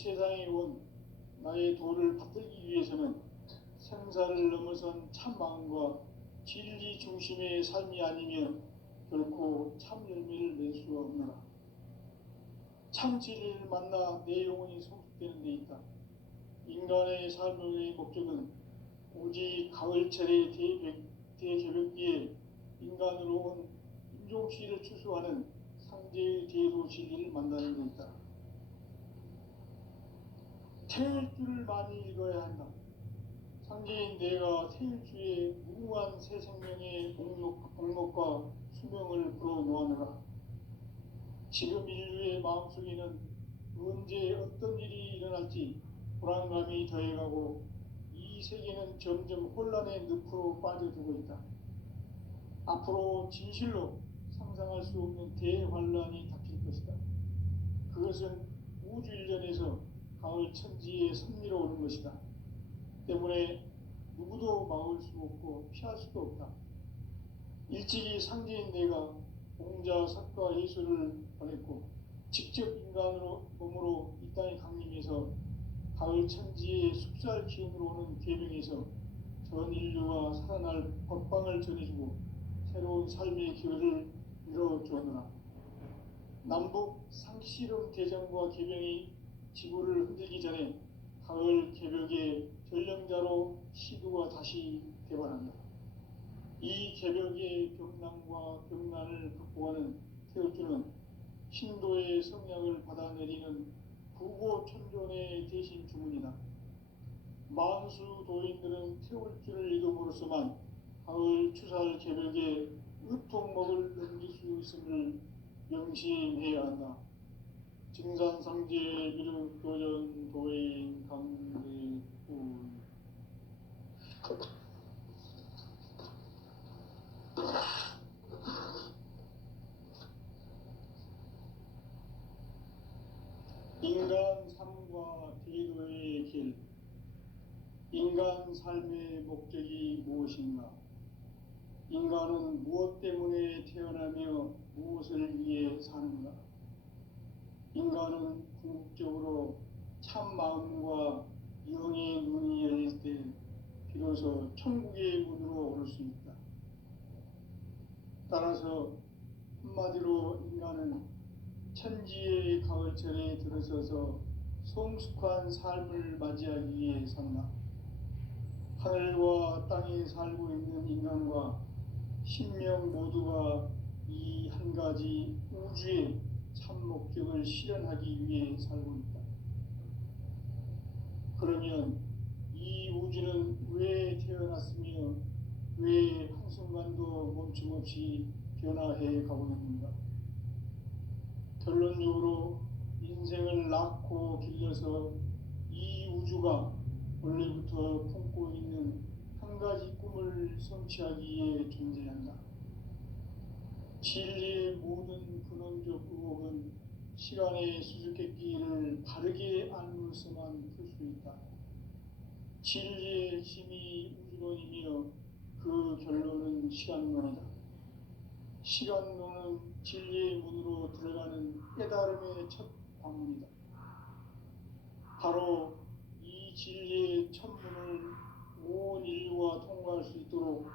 세상에 온 나의 도를 받들기 위해서는 생사를 넘어선 참 마음과 진리 중심의 삶이 아니면 결코 참 열매를 낼 수 없노라. 참 진리를 만나 내 영혼이 성숙되는 데 있다. 인간의 삶의 목적은 오직 가을철의 대개벽기에 인간으로 온 인종씨를 추수하는 상제의 대도 진리를 만나는 데 있다. 태일 줄을 많이 읽어야 한다. 상제인 내가 태일주의 무궁한 새 생명의 목록과 수명을 불어놓아노라. 지금 인류의 마음속에는 언제 어떤 일이 일어날지 불안감이 더해가고 이 세계는 점점 혼란의 늪으로 빠져들고 있다. 앞으로 진실로 상상할 수 없는 대환란이 닥칠 것이다. 그것은 우주 일련에서 가을 천지에 섭리로 오는 것이다. 때문에 누구도 막을 수 없고 피할 수도 없다. 일찍이 상제인 내가 공자, 석가, 예수를 보냈고 직접 인간으로 몸으로 이 땅에 강림해서 가을 천지의 숲살 기운으로 오는 계명에서 전 인류와 살아날 법방을 전해주고 새로운 삶의 기회를 열어주었노라. 남북 상씨름 대전과 계명이 지구를 흔들기 전에 가을 개벽의 전령자로 시도가 다시 되반한다. 이 개벽의 병난과 병난을 극복하는 태울주는 신도의 성약을 받아내리는 부고천존의 대신 주문이다. 만수 도인들은 태울주를 이름으로서만 가을 추살 개벽에 의통목을 넘길 수 있음을 명심해야 한다. 증산상제 미륵도전 도인 강대우. 인간 삶과 대도의 길. 인간 삶의 목적이 무엇인가? 인간은 무엇 때문에 태어나며 무엇을 위해 사는가? 인간은 궁극적으로 참 마음과 영의 눈이 열릴 때 비로소 천국의 문으로 오를 수 있다. 따라서 한마디로 인간은 천지의 가을철에 들어서서 성숙한 삶을 맞이하기 위해 산다. 하늘과 땅에 살고 있는 인간과 신명 모두가 이 한 가지 우주의 참 목적을 실현하기 위해 살고 있다. 그러면 이 우주는 왜 태어났으며 왜 한순간도 멈춤없이 변화해 가고 있는가? 결론적으로 인생을 낳고 길러서 이 우주가 원래부터 품고 있는 한 가지 꿈을 성취하기 위해 존재한다. 진리의 모든 근원적 의혹은 시간의 수수께끼를 바르게 알므로서만 풀 수 있다. 진리의 힘이 우주론이며 그 결론은 시간론이다. 시간론은 진리의 문으로 들어가는 깨달음의 첫 방문이다. 바로 이 진리의 첫 문을 온 인류가 통과할 수 있도록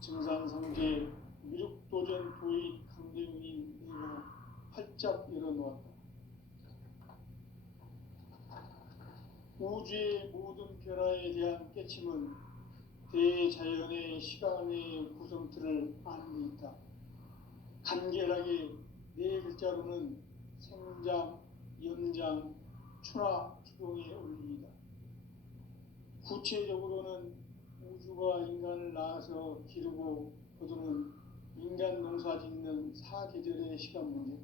증산상제 미륵도전 도인 강대웅이 내가 활짝 열어놓았다. 우주의 모든 변화에 대한 깨침은 대자연의 시간의 구성틀을 아는 데 있다. 간결하게 네 글자로는 생장, 연장, 추나 추동의 원리이다. 구체적으로는 우주가 인간을 낳아서 기르고 거두는 인간 농사 짓는 사계절의 시간 문제.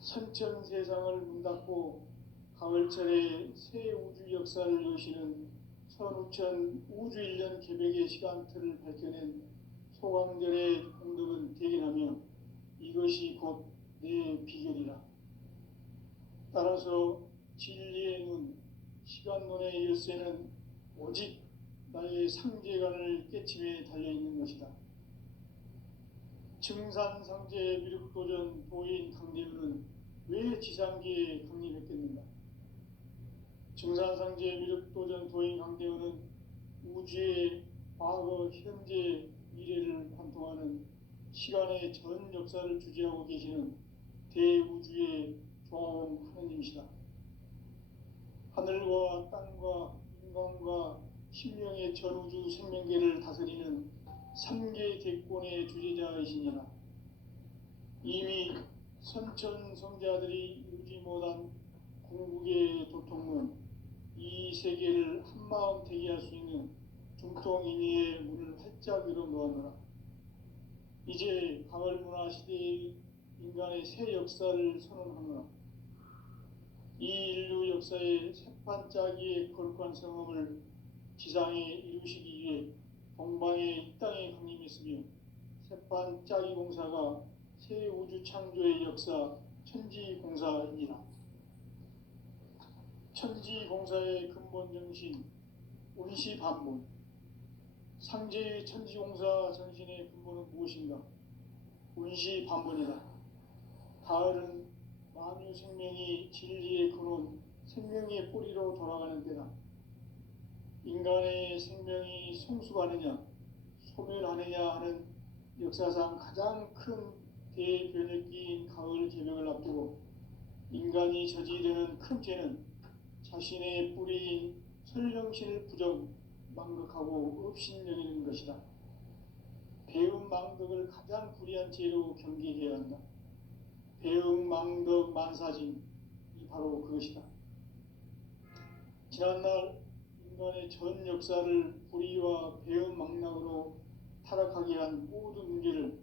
선천 세상을 문 닫고 가을철에 새 우주 역사를 여시는 선우천 우주 1년 개벽의 시간틀을 밝혀낸 소강절의 공덕은 대견하며 이것이 곧 내 비결이라. 따라서 진리의 눈, 시간론의 열쇠는 오직 나의 상제관을 깨침에 달려있는 것이다. 증산상제 미륵도전 도인 강대우는 왜 지상계에 강림했겠는가? 증산상제 미륵도전 도인 강대원은 우주의 과거, 현재, 미래를 관통하는 시간의 전 역사를 주재하고 계시는 대우주의 조화원 하느님이시다. 하늘과 땅과 인간과 신명의 전우주 생명계를 다스리는 삼계 대권의 주재자이시니라. 이미 선천성자들이 이루지 못한 궁극의 도통은 이 세계를 한마음 되게 할 수 있는 중통인의의 문을 활짝 열어 놓았노라. 이제 가을문화 시대의 인간의 새 역사를 선언하노라. 이 인류 역사의 새판짜기의 거룩한 성험을 지상에 이루시기 위해 동방의 이 땅에 강림했으며 새판짜기 공사가 새 우주 창조의 역사 천지공사이니라. 천지공사의 근본 정신 운시반본. 상제의 천지공사 정신의 근본은 무엇인가? 운시반본이다. 가을은 만유 생명이 진리의 근원, 생명의 뿌리로 돌아가는 때다. 인간의 생명이 성숙하느냐, 소멸하느냐 하는 역사상 가장 큰 대변혁기인 가을 개벽을 앞두고 인간이 저지르는 큰 죄는 자신의 뿌리인 설령신을 부정, 망극하고 업신여기는 것이다. 배움 망덕을 가장 불의한 죄로 경계해야 한다. 배움 망덕 만사진이 바로 그것이다. 지난날 인간의 전 역사를 불의와 배움 망락으로 타락하게 한 모든 문제를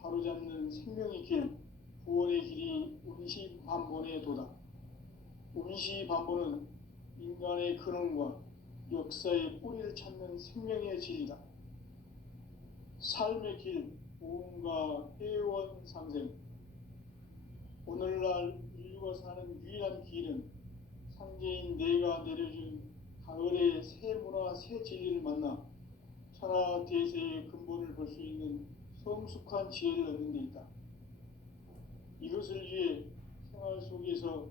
바로잡는 생명의 길, 구원의 길이 운시반본의 도다. 운시반본은 인간의 근원과 역사의 뿌리를 찾는 생명의 진리다. 삶의 길, 보험과 회원 상생. 오늘날 인류가 사는 유일한 길은 상제인 내가 내려준 가을의 새 문화, 새 진리를 만나 천하 대세의 근본을 볼 수 있는 성숙한 지혜를 얻는 데 있다. 이것을 위해 생활 속에서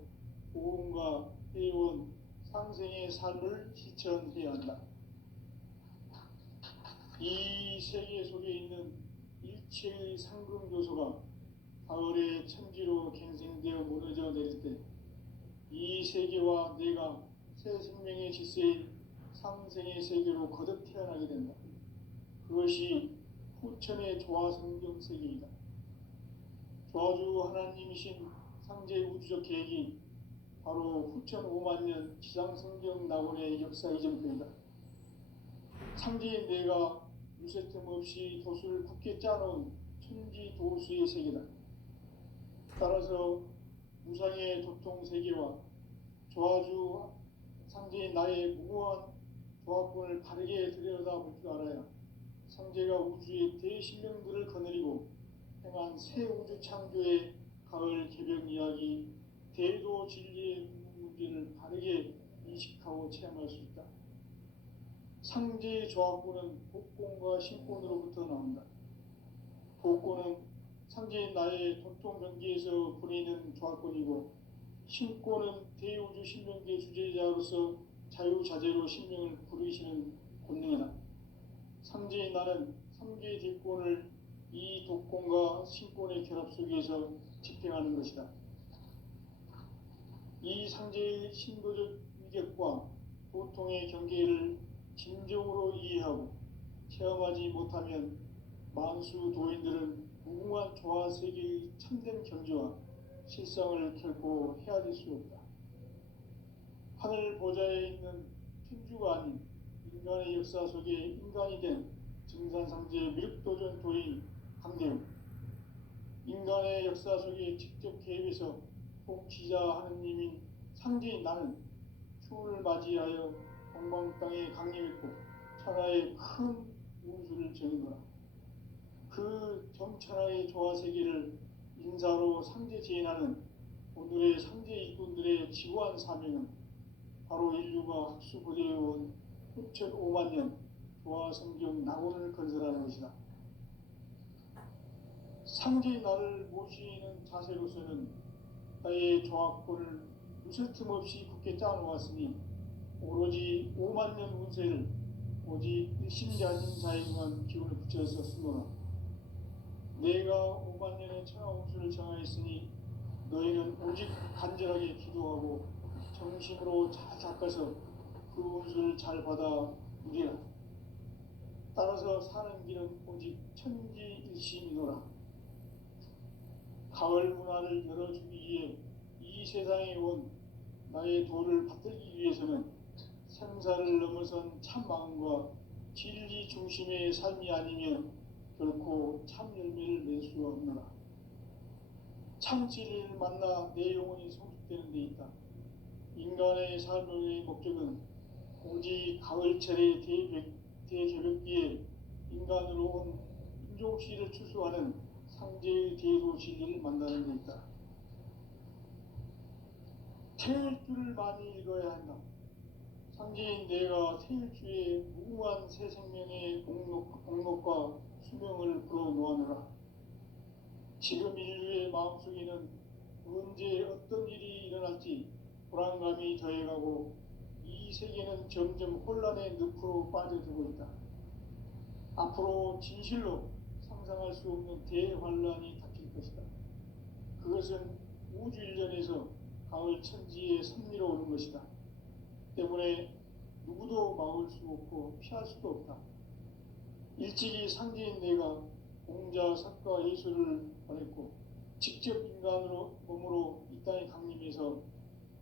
보험과 회원, 상생의 삶을 실천해야 한다. 이 세계 속에 있는 일체의 상금 요소가 가을의 천지로 갱생되어 무너져 내릴 때 이 세계와 내가 새 생명의 질서인 상생의 세계로 거듭 태어나게 된다. 그것이 후천의 조화성경 세계이다. 조화주 하나님이신 상제 우주적 계획이 바로 후천 5만 년 지상성경 낙원의 역사 이전표이다. 상제인 내가 유세틈 없이 도수를 굳게 짜놓은 천지 도수의 세계다. 따라서 무상의 도통 세계와 조화주 상제인 나의 무고한 조화권을 바르게 들여다볼 줄 알아야 상제가 우주의 대신명들을 거느리고 행한 새 우주 창조의 가을 개벽 이야기, 대도 진리의 문제를 바르게 인식하고 체험할 수 있다. 상제의 조합권은 복권과 신권으로부터 나온다. 복권은 상제인 나의 도통 경계에서 부리는 조합권이고, 신권은 대우주 신명계 주제자로서 자유자재로 신명을 부르시는 권능이다. 상제인 나는 3개의 뒷권을 이 독권과 신권의 결합 속에서 집행하는 것이다. 이 상제의 신도적 위격과 도통의 경계를 진정으로 이해하고 체험하지 못하면 만수 도인들은 무궁한 조화 세계의 참된 경지와 실상을 결코 헤아릴 수 없다. 하늘 보좌에 있는 천주가 아닌 인간의 역사 속에 인간이 된 증산상제 미륵도전 도인 강대웅. 인간의 역사 속에 직접 개입해서 통치자 하느님인 상제인 나는 추운을 맞이하여 동방 땅에 강림했고 천하의 큰 운수를 정의노라. 그 정천하의 조화 세계를 인사로 상제 제인하는 오늘의 상제 일꾼들의 지구한 사명은 바로 인류가 학수고대해온 후천 5만 년 조화 성경 낙원을 건설하는 것이다. 상제의 나를 모시는 자세로서는 나의 조합권을 무쇠틈 없이 굳게 짜놓았으니 오로지 5만 년 운세를 오직 일심자진 자에게만 기운을 붙여서 쓰노라. 내가 5만 년의 천하운수를 정하였으니 너희는 오직 간절하게 기도하고 정심으로 잘 닦아서 그 운수를 잘 받아 누리라. 따라서 사는 길은 오직 천지일심이노라. 가을 문화를 열어주기 위해 이 세상에 온 나의 도를 받들기 위해서는 생사를 넘어선 참 마음과 진리 중심의 삶이 아니면 결코 참 열매를 낼 수 없노라. 참 진리를 만나 내 영혼이 성숙되는 데 있다. 인간의 삶의 목적은 오직 가을철의 대개벽기에 인간으로 온 인종시를 추수하는 상제의 대도 진리를 만나는 데 있다. 태일주를 많이 읽어야 한다. 상제인 내가 태일주의 무궁한 새 생명의 공록과 수명을 불어놓아노라. 지금 인류의 마음속에는 언제 어떤 일이 일어날지 불안감이 더해가고 이 세계는 점점 혼란의 늪으로 빠져들고 있다. 앞으로 진실로 상상할 수 없는 대환란이 닥칠 것이다. 그것은 우주 일련에서 가을 천지에 선미로 오는 것이다. 때문에 누구도 막을 수 없고 피할 수도 없다. 일찍이 상제인 내가 공자, 석가, 예수를 보냈고 직접 인간으로 몸으로 이 땅에 강림해서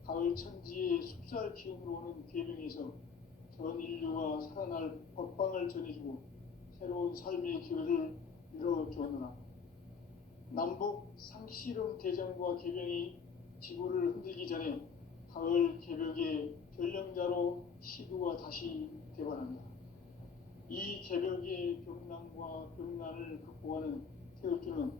가을 천지의 숲살 기운으로 오는 계명에서 전 인류가 살아날 법방을 전해주고 새로운 삶의 기회를 열어주었노라. 남북 상시론 대전과 계명이 지구를 흔들기 전에 가을 개벽의 전령자로 시두가 다시 개발합니다. 이 개벽의 병난과 병난을 극복하는 태울주는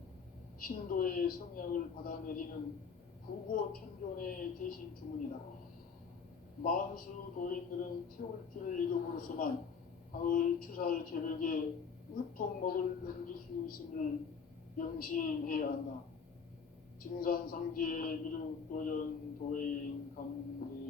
신도의 성향을 받아내리는 부고천존의 대신 주문이다. 만수 도인들은 태울주를 읽음으로써만 가을 추살 개벽에 의통목을 넘길 수 있음을 명심해야 한다. 증산상제 미륵도전 도인 강대구.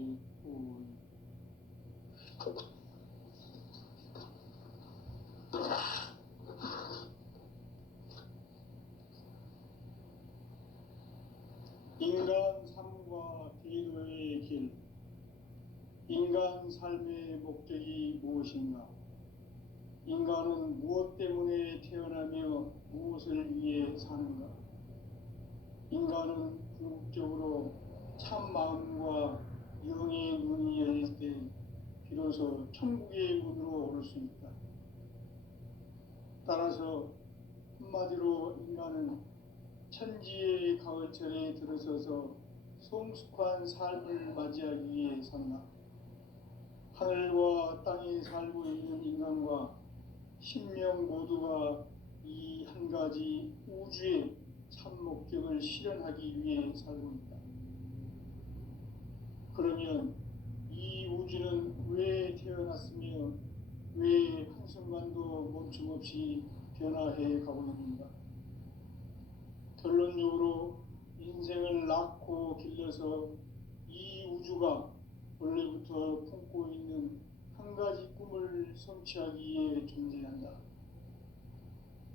인간 삶과 대도의 길. 인간 삶의 목적이 무엇인가? 인간은 무엇 때문에 태어나며 무엇을 위해 사는가? 인간은 궁극적으로 참 마음과 영의 눈이 열릴 때 비로소 천국의 문으로 오를 수 있다. 따라서 한마디로 인간은 천지의 가을철에 들어서서 성숙한 삶을 맞이하기 위해 산다. 하늘과 땅에 살고 있는 인간과 신명 모두가 이 한 가지 우주의 참 목적을 실현하기 위해 살고 있다. 그러면 이 우주는 왜 태어났으며 왜 한순간도 멈춤없이 변화해 가고 있는가? 결론적으로 인생을 낳고 길러서 이 우주가 원래부터 품고 있는 한 가지 꿈을 성취하기 위해 존재한다.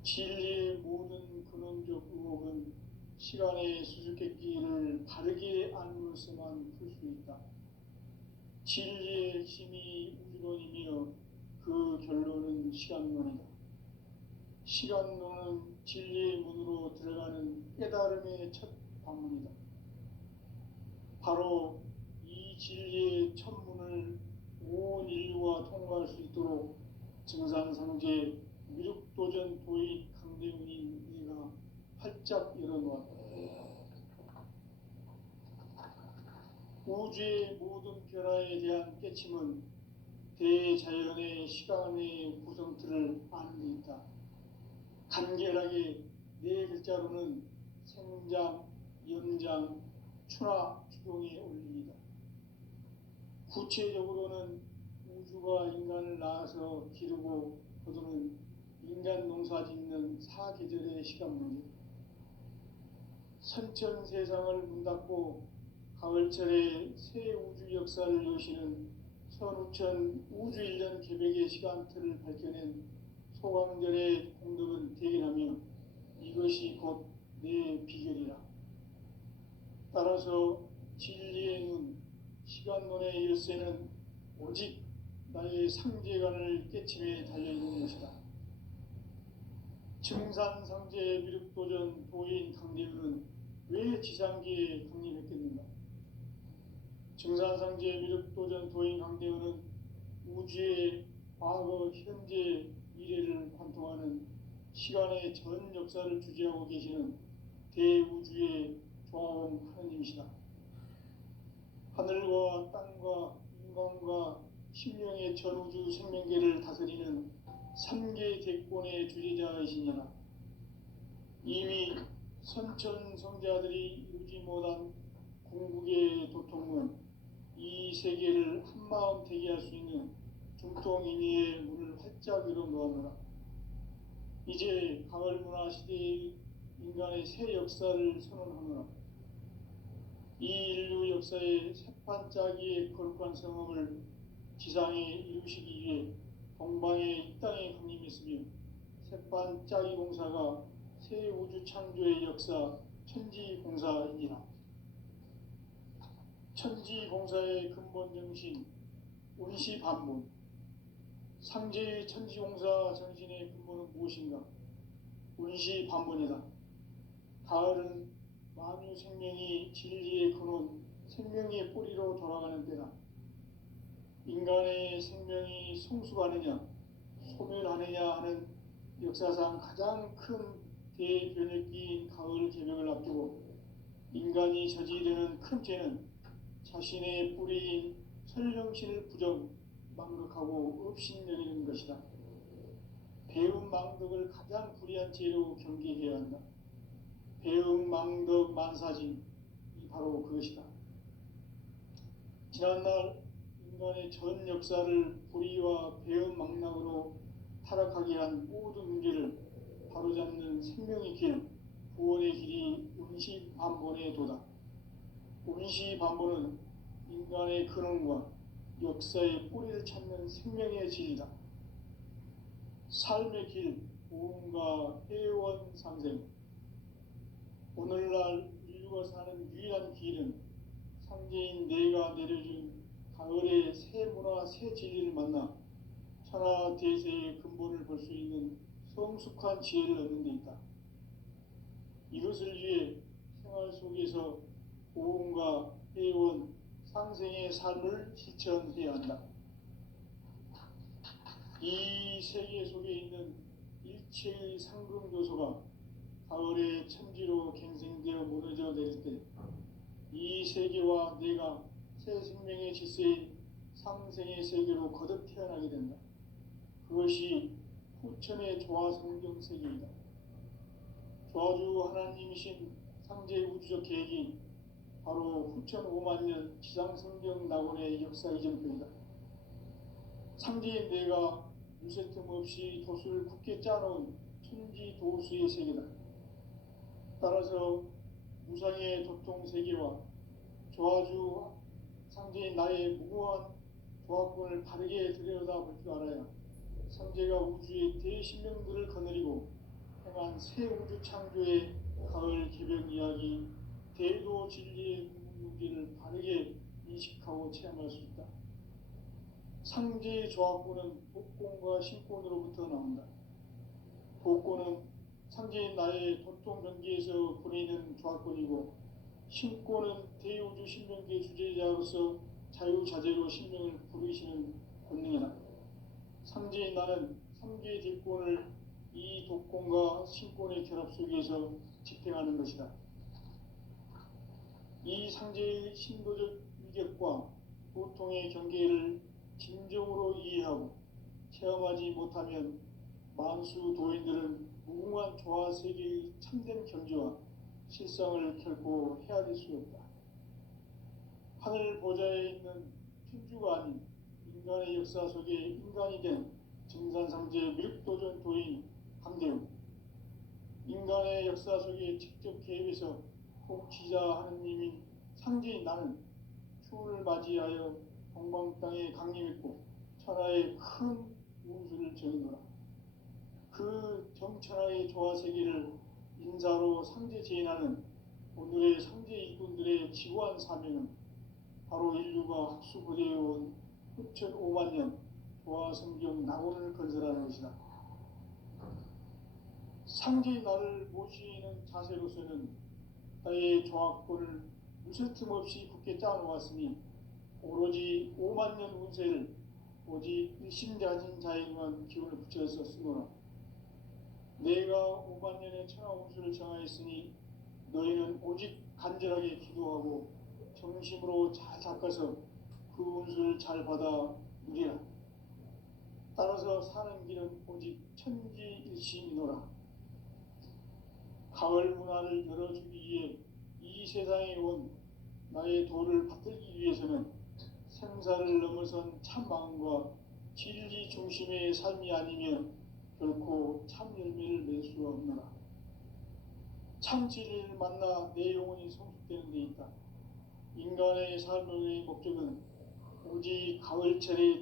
진리의 모든 근원적 의혹은 시간의 수수께끼를 바르게 알므로서만 풀 수 있다. 진리의 핵심이 우주론이며 그 결론은 시간론이다. 시간론은 진리의 문으로 들어가는 깨달음의 첫 방문이다. 바로 이 진리의 첫 문을 온 인류가 통과할 수 있도록 증산상제 미륵도전 도인 강대훈이 내가 활짝 열어놓았다. 우주의 모든 변화에 대한 깨침은 대자연의 시간의 구성틀을 아는 데 있다. 간결하게 네 글자로는 생장, 연장, 추나 추동의 원리이다. 구체적으로는 우주가 인간을 낳아서 기르고 거두는 인간 농사 짓는 사계절의 시간 문제. 선천 세상을 문 닫고 가을철에 새 우주 역사를 여시는 선우천 우주일년 계획의 시간틀을 밝혀낸 소광절의 공덕은 대견하며 이것이 곧 내 비결이라. 따라서 진리의 눈, 시간론의 열쇠는 오직 나의 상제관을 깨침에 달려있는 것이다. 증산상제 미륵도전 도인 강대우는 왜 지상계에 강림했겠는가? 증산상제 미륵도전 도인 강대우는 우주의 과거, 현재, 미래를 관통하는 시간의 전 역사를 주재하고 계시는 대우주의 조화원 하느님이시다. 하늘과 땅과 인간과 신령의 전우주 생명계를 다스리는 삼계 대권의 주재자이시니라. 이미 선천성자들이 이루지 못한 궁극의 도통은 이 세계를 한마음 되게 할 수 있는 중통인의의 문을 활짝 열어 놓았노라. 이제 가을 문화 시대의 인간의 새 역사를 선언하노라. 이 인류 역사의 새판짜기의 거룩한 성험을 지상에 이루시기 위해 동방의 이 땅에 강림했으며 새판짜기 공사가 새 우주 창조의 역사 천지공사이니라. 천지공사의 근본 정신 운시반문. 상제의 천지공사 정신의 근본은 무엇인가? 운시반문이다. 가을은 만유 생명이 진리의 근원, 생명의 뿌리로 돌아가는 때다. 인간의 생명이 성숙하느냐, 소멸하느냐 하는 역사상 가장 큰 대변혁기인 가을 개벽을 앞두고 인간이 저지르는 큰 죄는 자신의 뿌리인 설령신을 부정, 망극하고 업신여기는 것이다. 배움 망덕을 가장 불의한 죄로 경계해야 한다. 배움 망덕 만사진이 바로 그것이다. 지난날 인간의 전 역사를 불의와 배움 망락으로 타락하게 한 모든 문제를 바로잡는 생명의 길, 구원의 길이 운시반본의 도다. 운시반본은 인간의 근원과 역사의 뿌리를 찾는 생명의 진리다. 삶의 길, 보험과 회원 상생. 오늘날 인류가 사는 유일한 길은 상제인 내가 내려준 가을의 새 문화, 새 진리를 만나 천하 대세의 근본을 볼 수 있는 성숙한 지혜를 얻는 데 있다. 이것을 위해 생활 속에서 보험과 회원, 상생의 삶을 실천해야 한다. 이 세계 속에 있는 일체의 상금 요소가 가을의 천지로 갱생되어 무너져 내릴 때 이 세계와 내가 새 생명의 질서인 상생의 세계로 거듭 태어나게 된다. 그것이 후천의 조화성경 세계이다. 조화주 하나님이신 상제 우주적 계획이 바로 후천 5만년 지상성경 낙원의 역사 이전표이다. 상제인 내가 유세틈 없이 도수를 굳게 짜놓은 천지도수의 세계다. 따라서 무상의 도통 세계와 조화주 상제인 나의 무고한 조화권을 바르게 들여다볼 줄 알아야 상제가 우주의 대신령들을 거느리고 행한 새 우주 창조의 가을 개벽 이야기, 대도 진리의 궁극기를 바르게 인식하고 체험할 수 있다. 상제의 조화권은 복권과 신권으로부터 나온다. 복권은 상제인 나의 도통 경계에서 보내는 조화권이고, 신권은 대우주 신명계 주제자로서 자유자재로 신명을 부르시는 권능이다. 상제인 나는 3개의 뒷권을 이 독권과 신권의 결합 속에서 집행하는 것이다. 이 상제의 신도적 위격과 보통의 경계를 진정으로 이해하고 체험하지 못하면 만수 도인들은 무궁한 조화 세계의 참된 경지와 실상을 결코 헤아릴 수 없다. 하늘 보좌에 있는 천주가 아닌 인간의 역사 속에 인간이 된 증산상제 미륵도전 도인 강대우. 인간의 역사 속에 직접 개입해서 통치자 하느님인 상제인 나는 추운을 맞이하여 동방 땅에 강림했고 천하의 큰 운수를 정해노라. 그 정천하의 조화세계를 인사로 상제 제인하는 오늘의 상제 일꾼들의 지고한 사명은 바로 인류가 학수고대해온 후천 5만 년 조화성경 낙원을 건설하는 것이다. 상제의 날을 모시는 자세로서는 나의 조합권을 무쇠틈 없이 굳게 짜놓았으니 오로지 5만 년 운세를 오직 일심자진 자에게만 기운을 붙여서 쓰노라. 내가 5만 년의 천하 운수를 정하였으니 너희는 오직 간절하게 기도하고 정심으로 잘 닦아서 그 운수를 잘 받아 누리라. 따라서 사는 길은 오직 천지일심이노라. 가을 문화를 열어주기 위해 이 세상에 온 나의 도를 받들기 위해서는 생사를 넘어선 참 마음과 진리 중심의 삶이 아니면 결코 참 열매를 맺을 수가 없노라. 참 진리를 만나 내 영혼이 성숙되는 데 있다. 인간의 삶의 목적은 오직 가을철의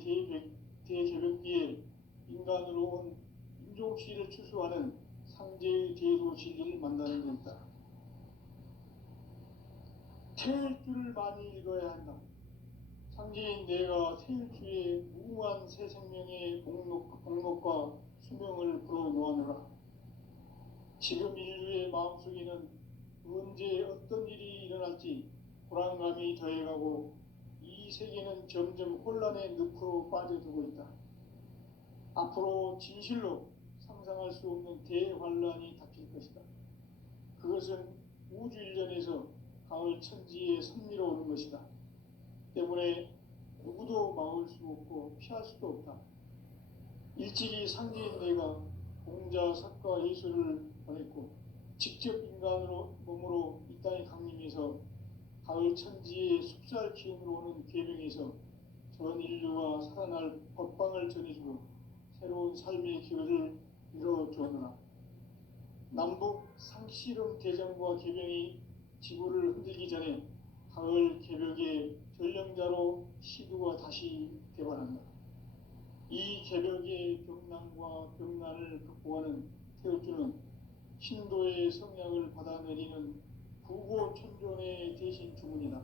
대개벽기에 인간으로 온 인종시를 추수하는 상제의 대도 진리를 만나는 데 있다. 태일주를 많이 읽어야 한다. 상제인 내가 태일주의 무궁한 새 생명의 목록과 수명을 불어놓아노라. 지금 인류의 마음속에는 언제 어떤 일이 일어날지 불안감이 더해가고 이 세계는 점점 혼란의 늪으로 빠져들고 있다. 앞으로 진실로 상상할 수 없는 대환란이 닥칠 것이다. 그것은 우주 일련에서 가을 천지에 선미로 오는 것이다. 때문에 누구도 막을 수 없고 피할 수도 없다. 일찍이 상제인 내가 공자, 석가, 예수를 보냈고 직접 인간으로 몸으로 이 땅에 강림해서 가을 천지의 숲살 기운으로 오는 계명에서 전 인류가 살아날 법방을 전해주고 새로운 삶의 기회를 이뤄주었노라. 남북 상씨름 대전과 계명이 지구를 흔들기 전에 가을 개벽의 전령자로 시두가 다시 대반한다. 이 개벽의 병난과 병난을 극복하는 태울주는 신도의 성약을 받아내리는 부고천존의 대신 주문이다.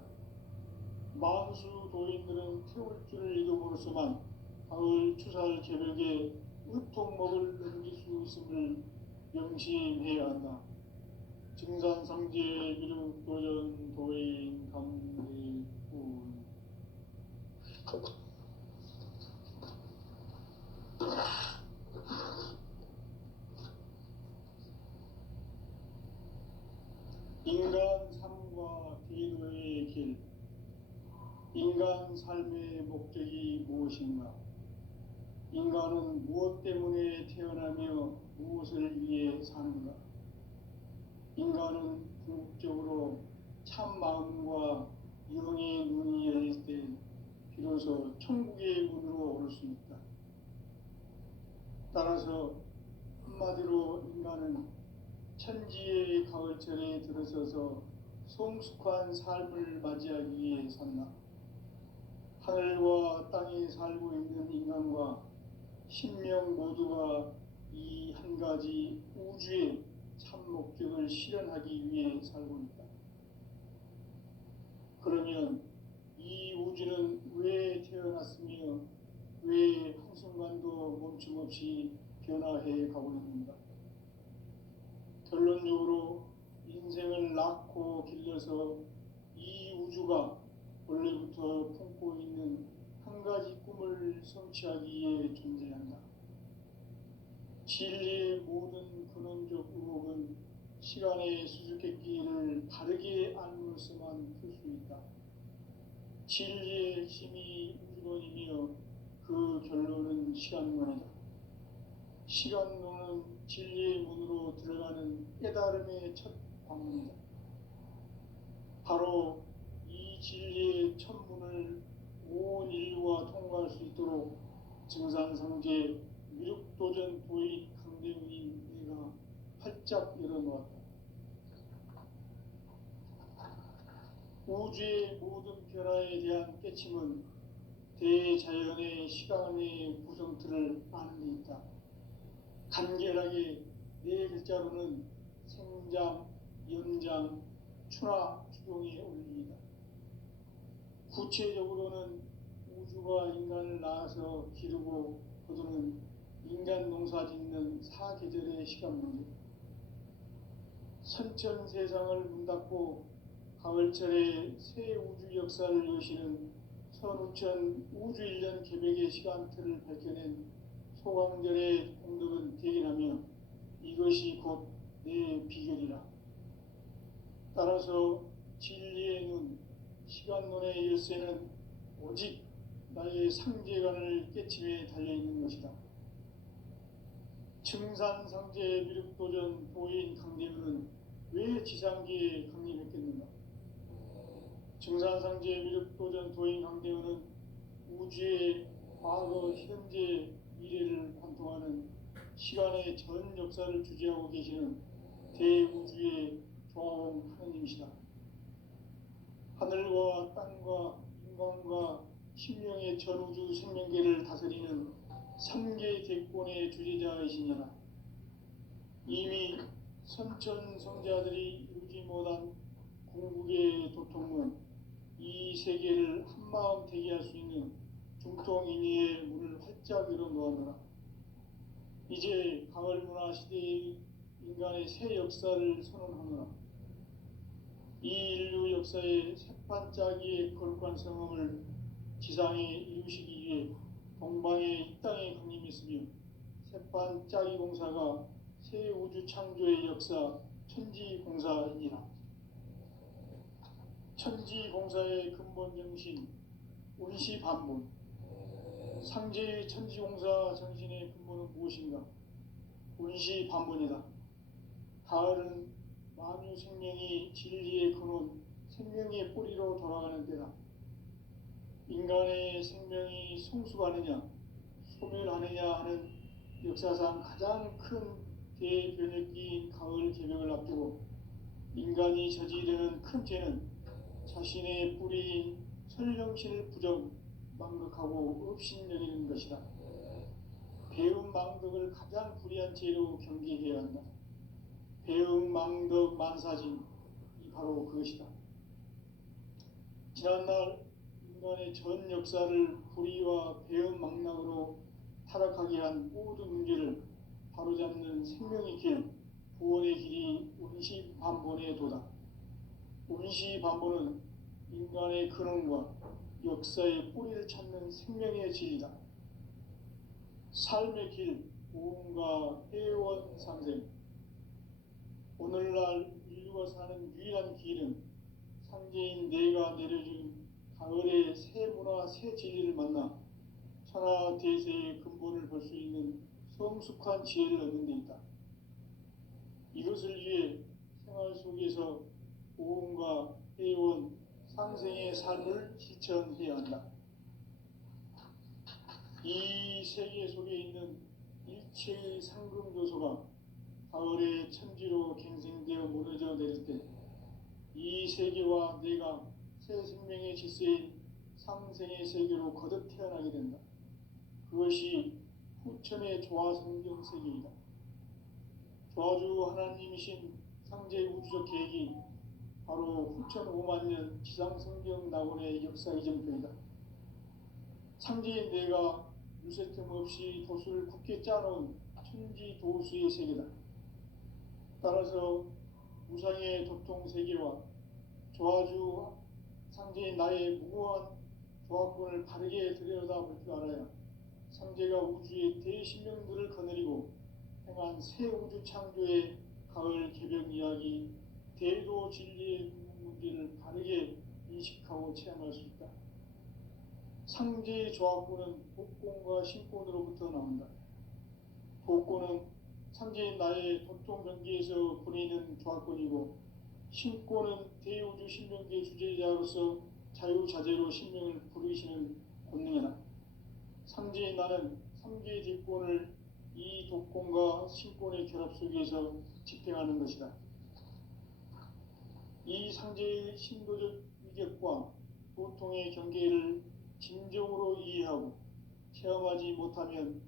만수 도인들은 태울주를 이름으로서만 가을 추살 개벽의 의통목을 넘길 수 있음을 명심해야 한다. 증산상제 미륵도전 도인 강대군 인간 삶과 기도의 길. 인간 삶의 목적이 무엇인가? 인간은 무엇 때문에 태어나며 무엇을 위해 사는가? 인간은 궁극적으로 참 마음과 영의 눈이 열릴 때 비로소 천국의 문으로 오를 수 있다. 따라서 한마디로 인간은 천지의 가을철에 들어서서 성숙한 삶을 맞이하기 위해 산다. 하늘과 땅에 살고 있는 인간과 신명 모두가 이 한 가지 우주의 참 목적을 실현하기 위해 살고 있다. 그러면 이 우주는 왜 태어났으며 왜 한순간도 멈춤없이 변화해 가고 있는가? 결론적으로 인생을 낳고 길러서 이 우주가 원래부터 품고 있는 한 가지 꿈을 성취하기 위해 존재한다. 진리의 모든 근원적 의혹은 시간의 수수께끼를 바르게 알므로서만 풀 수 있다. 진리의 핵심이 우주론이며 그 결론은 시간론이다. 시간론은 진리의 문으로 들어가는 깨달음의 첫 방문이다. 바로 이 진리의 첫 문을 온 인류가 통과할 수 있도록 증산상제 미륵도전 도인 강대훈인 내가 활짝 열어놓았다. 우주의 모든 변화에 대한 깨침은 대자연의 시간의 구성틀을 아는 데 있다. 간결하게 네 글자로는 생장, 연장, 추나 추동이 올립니다. 구체적으로는 우주가 인간을 낳아서 기르고 거두는 인간 농사 짓는 사계절의 시간 문제, 선천 세상을 문닫고 가을철에 새 우주 역사를 여시는 선우천 우주일년 계획의 시간틀을 밝혀낸 소강절의 공덕은 대견하며 이것이 곧 내 비결이라. 따라서 진리의 눈, 시간론의 열쇠는 오직 나의 상제관을 깨침에 달려있는 것이다. 증산상제 미륵도전 도인 강대문은 왜 지상계에 강림했겠는가? 증산상제 미륵도전 도인 강대문은 우주의 과거, 현재, 미래를 관통하는 시간의 전 역사를 주재하고 계시는 대우주의 조화원 하느님이시다. 하늘과 땅과 인간과 신명의 전우주 생명계를 다스리는 삼계 대권의 주재자이시니라. 이미 선천성자들이 이루지 못한 궁극의 도통은 이 세계를 한마음 되게 할 수 있는 중통인의의 문을 활짝 열어놓았노라. 이제 가을 문화 시대의 인간의 새 역사를 선언하노라. 이 인류 역사의 새판짜기의 거룩한 성험을 지상에 이루시기 위해 동방의 이 땅에 강림했으며 새판짜기 공사가 새 우주 창조의 역사 천지공사이니라. 천지공사의 근본 정신 운시반문, 상제의 천지공사 정신의 근본은 무엇인가? 운시반문이다. 가을은 만유 생명이 진리의 근원, 생명의 뿌리로 돌아가는 때다. 인간의 생명이 성숙하느냐, 소멸하느냐 하는 역사상 가장 큰 대변혁기인 가을 개명을 앞두고 인간이 저지르는 큰 죄는 자신의 뿌리인 설령신을 부정, 망극하고 업신여기는 것이다. 배움 망덕을 가장 불의한 죄로 경계해야 한다. 배움 망덕 만사진, 이 바로 그것이다. 지난날 인간의 전 역사를 불의와 배움 망락으로 타락하게 한 모든 문제를 바로잡는 생명의 길, 구원의 길이 운시반본의 도다. 운시반본은 인간의 근원과 역사의 뿌리를 찾는 생명의 진리다. 삶의 길, 고음과 회원 상생. 오늘날 인류가 사는 유일한 길은 상제인 내가 내려준 가을의 새 문화, 새 진리를 만나 천하 대세의 근본을 볼 수 있는 성숙한 지혜를 얻는 데 있다. 이것을 위해 생활 속에서 고음과 회원, 상생의 삶을 실천해야 한다. 이 세계 속에 있는 일체의 상금 요소가 가을의 천지로 갱생되어 무너져 내릴 때 이 세계와 내가 새 생명의 질서인 상생의 세계로 거듭 태어나게 된다. 그것이 후천의 조화성경 세계이다. 조화주 하나님이신 상제 우주적 계획이 바로 후천 5만년 지상성경 낙원의 역사 이정표이다. 상제인 내가 유세 틈 없이 도수를 굳게 짜놓은 천지 도수의 세계다. 따라서 우상의 도통 세계와 조화주 상제인 나의 무고한 조합권을 바르게 들여다볼 줄 알아야 상제가 우주의 대신명들을 거느리고 행한 새 우주 창조의 가을 개벽 이야기, 대도 진리의 문제를 바르게 인식하고 체험할 수 있다. 상제의 조합권은 복권과 신권으로부터 나온다. 복권은 상제인 나의 도통 경계에서 보내는 조합권이고, 신권은 대우주 신명계 주제자로서 자유자재로 신명을 부르시는 권능이다. 상제인 나는 삼계의 뒷권을 이 독권과 신권의 결합 속에서 집행하는 것이다. 이 상제의 신도적 위격과 도통의 경계를 진정으로 이해하고 체험하지 못하면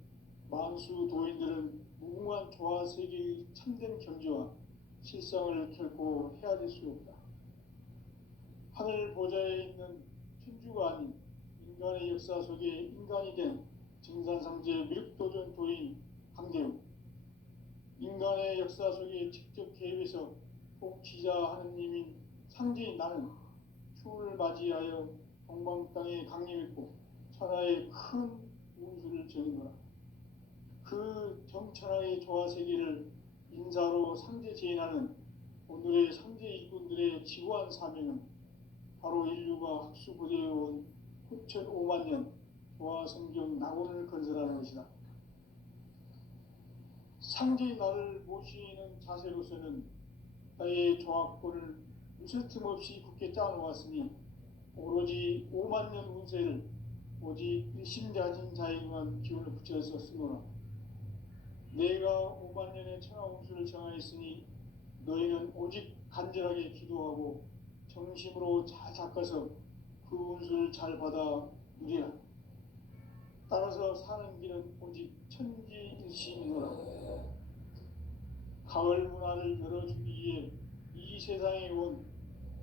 만수 도인들은 무궁한 조화 세계의 참된 경지와 실상을 결코 헤아릴 수 없다. 하늘 보좌에 있는 천주가 아닌 인간의 역사 속에 인간이 된 증산상제 미륵도전 도인 강대우, 인간의 역사 속에 직접 개입해서 복지자 하느님인 상제인 나는 추운을 맞이하여 동방 땅에 강림했고 천하의 큰 운수를 전인노라. 그 정천하의 조화세계를 인사로 상제 제인하는 오늘의 상제 일꾼들의 지구한 사명은 바로 인류가 학수고대해온 9,500만 년 조화성경 낙원을 건설하는 것이다. 상제의 나를 모시는 자세로서는 나의 조합권을 무슨 틈 없이 굳게 짜놓았으니 오로지 5만 년 운세를 오직 일심자진 자에게만 기운을 붙여서 쓰노라. 내가 5만 년의 천하 운수를 정하였으니 너희는 오직 간절하게 기도하고 정심으로 잘 닦아서 그 운수를 잘 받아 누리라. 따라서 사는 길은 오직 천지일심이노라. 가을 문화를 열어주기 위해 이 세상에 온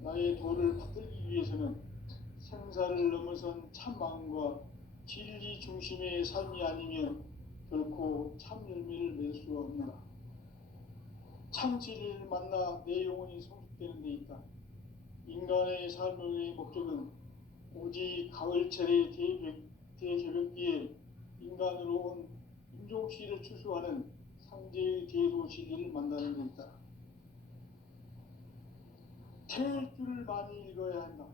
나의 도를 받들기 위해서는 생사를 넘어선 참 마음과 진리 중심의 삶이 아니면 결코 참 열매를 맺을 수 없노라. 참 진리를 만나 내 영혼이 성숙되는 데 있다. 인간의 삶의 목적은 오직 가을철의 대개벽기에 인간으로 온 인종시를 추수하는 상제의 대도 진리를 만나는 데 있다. 태일주를 많이 읽어야 한다.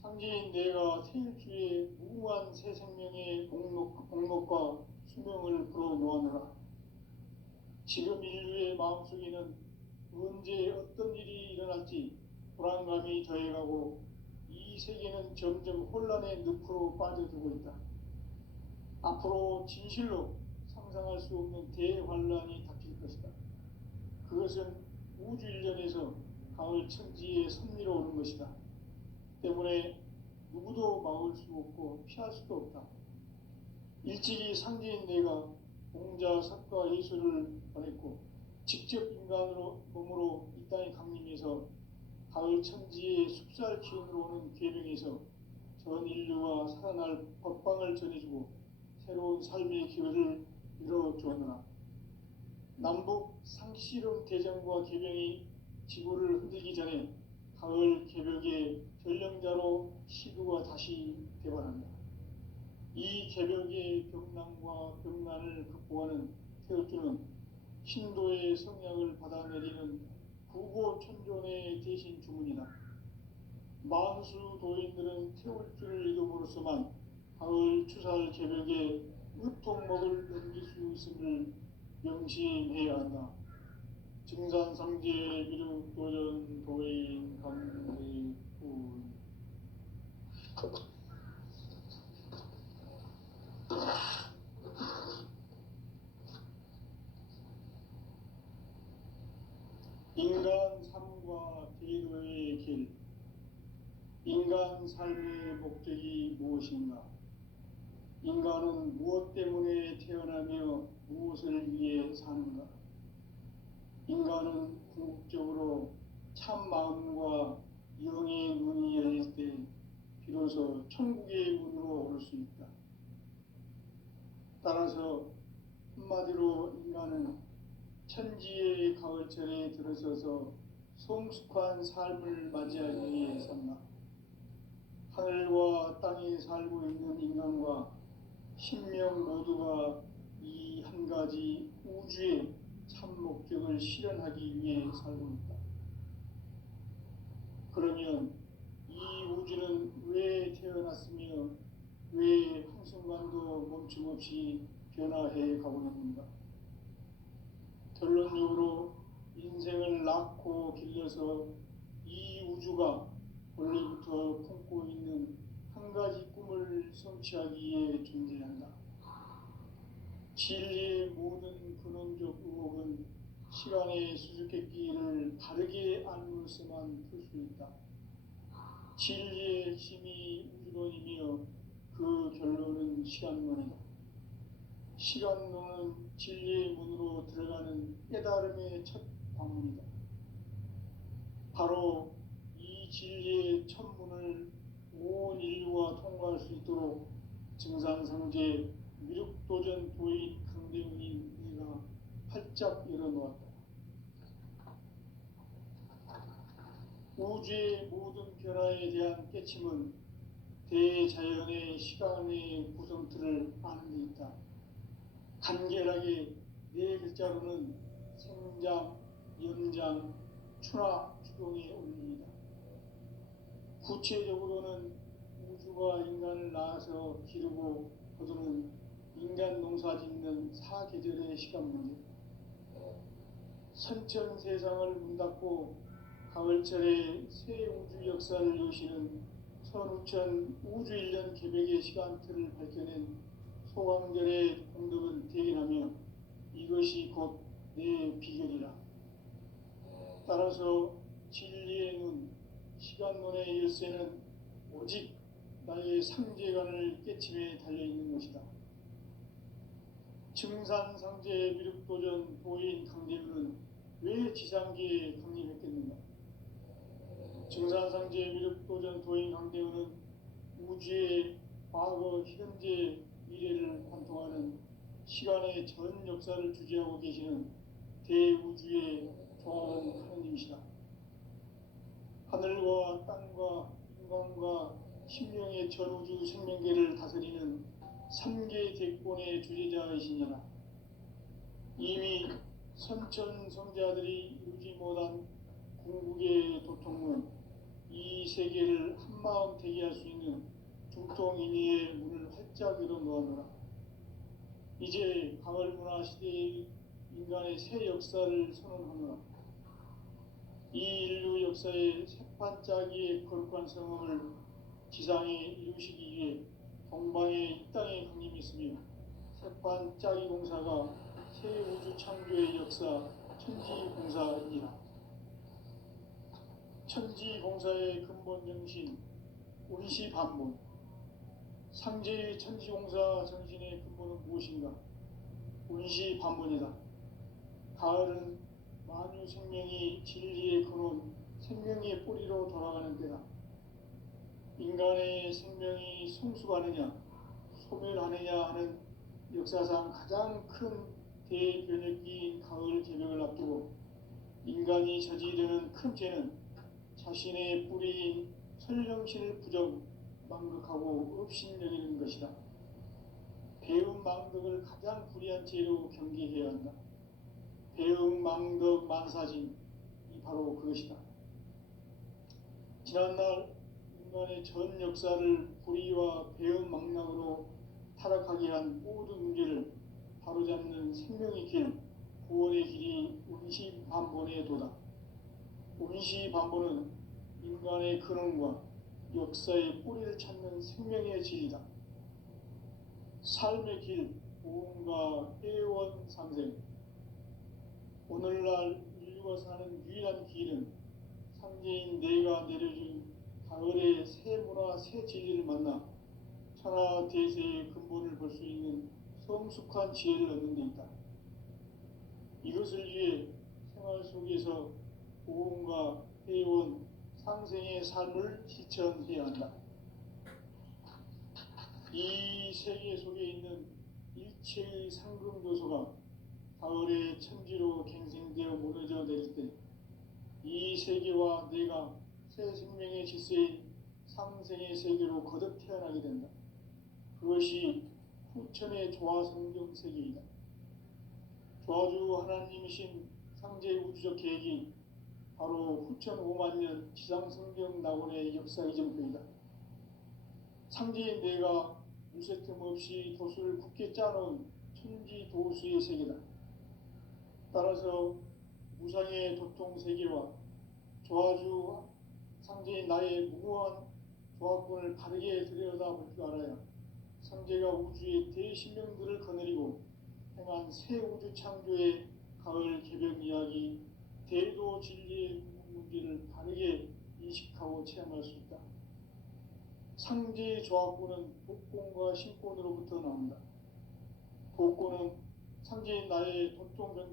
상제인 내가 태일주의 무궁한 새 생명의 공목과 수명을 불어놓아노라. 지금 인류의 마음속에는 언제 어떤 일이 일어날지 불안감이 더해가고 이 세계는 점점 혼란의 늪으로 빠져들고 있다. 앞으로 진실로 상상할 수 없는 대환란이 닥칠 것이다. 그것은 우주 일전에서 가을 천지에 섭리로 오는 것이다. 때문에 누구도 막을 수 없고 피할 수도 없다. 일찍이 상제인 내가 공자, 석가, 예수를 보냈고 직접 인간으로 몸으로 이 땅에 강림해서 가을 천지의 숲살 기운으로 오는 계명에서 전 인류가 살아날 법방을 전해주고 새로운 삶의 기회를 이뤄주었노라. 남북 상씨름 대전과 계명이 지구를 흔들기 전에 가을 개벽의 전령자로 시구가 다시 대발한다. 이 개벽의 병난과 병난을 극복하는 태울주는 신도의 성약을 받아내리는 구고천존의 대신 주문이다. 만수 도인들은 태울주를 이름으로서만 가을 추살 개벽에 으통목을 넘길 수 있음을 명심해야 한다. 증산상제 미륵도전 도인 감리군. 인간 삶과 대도의 길. 인간 삶의 목적이 무엇인가? 인간은 무엇 때문에 태어나며 무엇을 위해 사는가? 인간은 궁극적으로 참 마음과 영의 눈이 열릴 때 비로소 천국의 문으로 오를 수 있다. 따라서 한마디로 인간은 천지의 가을철에 들어서서 성숙한 삶을 맞이하기 위해 산다. 하늘과 땅에 살고 있는 인간과 신명 모두가 이 한 가지 우주의 참 목적을 실현하기 위해 살고 있다. 그러면 이 우주는 왜 태어났으며 왜 한순간도 멈춤없이 변화해 가고 있는가? 결론적으로 인생을 낳고 길러서 이 우주가 원래부터 품고 있는 한 가지 꿈을 성취하기 위해 존재한다. 진리의 모든 근원적 의혹은 시간의 수수께끼를 바르게 알므로서만 풀 수 있다. 진리의 힘이 우주론이며 그 결론은 시간론이다. 시간론은 진리의 문으로 들어가는 깨달음의 첫 방문이다. 바로 이 진리의 첫 문을 온 인류가 통과할 수 있도록 증산성제 미륵도전 도인 강대훈이 내가 활짝 열어놓았다. 우주의 모든 변화에 대한 깨침은 대자연의 시간의 구성틀을 아는 데 있다. 간결하게 네 글자로는 생장, 연장, 추나 추동의 원리이다. 구체적으로는 우주가 인간을 낳아서 기르고 거두는 인간 농사 짓는 사계절의 시간 문제, 선천 세상을 문 닫고 가을철에 새 우주 역사를 여시는 선우천 우주 1년 계백의 시간틀을 밝혀낸 소강절의 공덕은 대견하며 이것이 곧 내 비결이라. 따라서 진리의 눈, 시간론의 열쇠는 오직 나의 상제관을 깨침에 달려있는 것이다. 증산상제 미륵도전 도인 강대훈은 왜 지상계에 강림했겠는가? 증산상제 미륵도전 도인 강대훈은 우주의 과거, 현재, 미래를 관통하는 시간의 전 역사를 주재하고 계시는 대우주의 조화로운 하느님이시다. 하늘과 땅과 인간과 심령의 전우주 생명계를 다스리는 3계 대권의 주재자이시니라. 이미 선천성자들이 이루지 못한 궁극의 도통은 이 세계를 한마음 되게 할 수 있는 중통인의의 문을 활짝 열어놓아노라. 이제 가을문화 시대의 인간의 새 역사를 선언하노라. 이 인류 역사의 새반짝이의 거룩한 성음을 지상에 이루시기 위해 동방의 이 땅에 강림했으며 새반짝이 공사가 새 우주 창조의 역사 천지공사이니라. 천지공사의 근본 정신 운시반문, 상제의 천지공사 정신의 근본은 무엇인가? 운시반문이다. 가을은 만유 생명이 진리의 근원, 생명의 뿌리로 돌아가는 때다. 인간의 생명이 성숙하느냐, 소멸하느냐 하는 역사상 가장 큰 대변혁기인 가을 개벽을 앞두고 인간이 저지르는 큰 죄는 자신의 뿌리인 설령신을 부정, 망극하고 업신여기는 것이다. 배음 망덕을 가장 불의한 죄로 경계해야 한다. 배음 망덕 만사진이 바로 그것이다. 지난날 인간의 전 역사를 불의와 배음 망락으로 타락하게 한 모든 문제를 바로잡는 생명의 길, 구원의 길이 운시반본의 도다. 운시반본은 인간의 근원과 역사의 뿌리를 찾는 생명의 진리다. 삶의 길, 보험과 회원 상생. 오늘날 인류가 사는 유일한 길은 상제인 내가 내려준 가을의 새 문화, 새 진리를 만나 천하 대세의 근본을 볼 수 있는 성숙한 지혜를 얻는 데 있다. 이것을 위해 생활 속에서 보험과 회원, 상생의 삶을 실천해야 한다. 이 세계 속에 있는 일체의 상금 요소가 가을의 천지로 갱생되어 무너져 내릴 때 이 세계와 내가 새 생명의 질서인 상생의 세계로 거듭 태어나게 된다. 그것이 후천의 조화성경 세계이다. 조화주 하나님이신 상제의 우주적 계획이 바로 후천 5만 년 지상성경 낙원의 역사 이전표이다. 상제인 내가 무쇠 틈 없이 도수를 굳게 짜놓은 천지 도수의 세계다. 따라서 무상의 도통 세계와 조화주 상제인 나의 무고한 조화권을 바르게 들여다볼 줄 알아야 상제가 우주의 대신명들을 거느리고 행한 새 우주 창조의 가을 개벽 이야기, 대도 진리의 문제를 바르게 인식하고 체험할 수 있다. 상제의 조합구는 복권과 신권으로부터 나온다. 복권은 상제인 나의 돈통